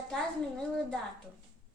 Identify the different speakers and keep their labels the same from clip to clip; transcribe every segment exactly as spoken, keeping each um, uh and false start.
Speaker 1: свята змінили дату?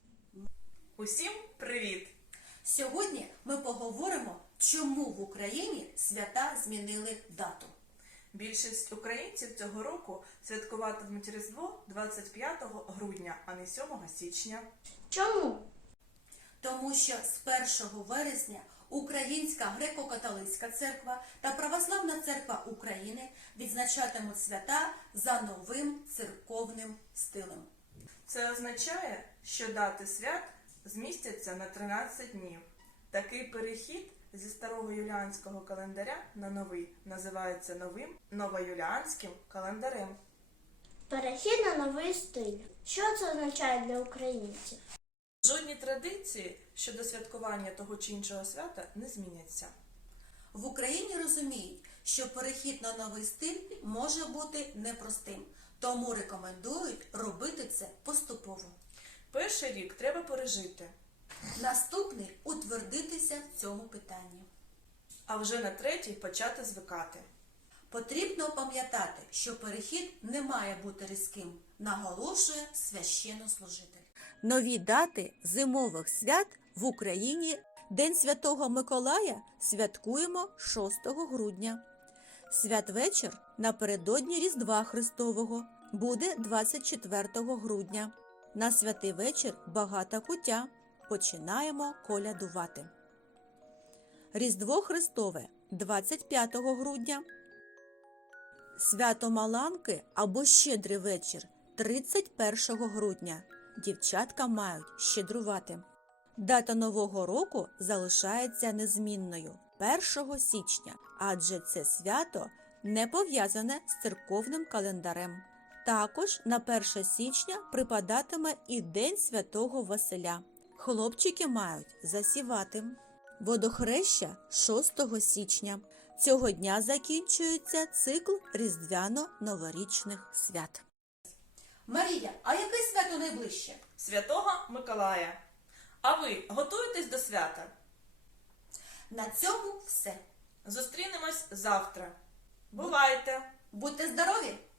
Speaker 2: Усім привіт!
Speaker 3: Сьогодні ми поговоримо, чому в Україні свята змінили дату.
Speaker 2: Більшість українців цього року святкуватимуть Різдво двадцять п'ятого грудня, а не сьомого січня.
Speaker 1: Чому?
Speaker 3: Тому що з першого вересня Українська греко-католицька церква та Православна церква України відзначатимуть свята за новим церковним стилем.
Speaker 2: Це означає, що дати свят змістяться на тринадцять днів. Такий перехід зі старого юліанського календаря на новий називається новим новоюліанським календарем.
Speaker 1: Перехід на новий стиль. Що це означає для українців?
Speaker 2: Жодні традиції щодо святкування того чи іншого свята не зміняться.
Speaker 3: В Україні розуміють, що перехід на новий стиль може бути непростим, тому рекомендують робити це поступово.
Speaker 2: Перший рік треба пережити,
Speaker 3: Наступний – утвердитися в цьому питанні.
Speaker 2: а вже на третій почати звикати.
Speaker 3: Потрібно пам'ятати, що перехід не має бути різким, наголошує священнослужитель. Нові дати зимових свят в Україні День Святого Миколая святкуємо шостого грудня. Святвечір напередодні Різдва Христового буде двадцять четвертого грудня. На святий вечір багата куття. Починаємо колядувати. Різдво Христове двадцять п'ятого грудня. Свято Маланки або Щедрий вечір тридцять першого грудня. Дівчатка мають щедрувати. Дата Нового року залишається незмінною – першого січня, адже це свято не пов'язане з церковним календарем. Також на перше січня припадатиме і День Святого Василя. Хлопчики мають засівати. Водохреща шостого січня. Цього дня закінчується цикл різдвяно-новорічних свят. Марія, а яке свято найближче?
Speaker 2: Святого Миколая. А ви готуєтесь до свята?
Speaker 3: На цьому все.
Speaker 2: Зустрінемось завтра. Бувайте!
Speaker 3: Будьте здорові!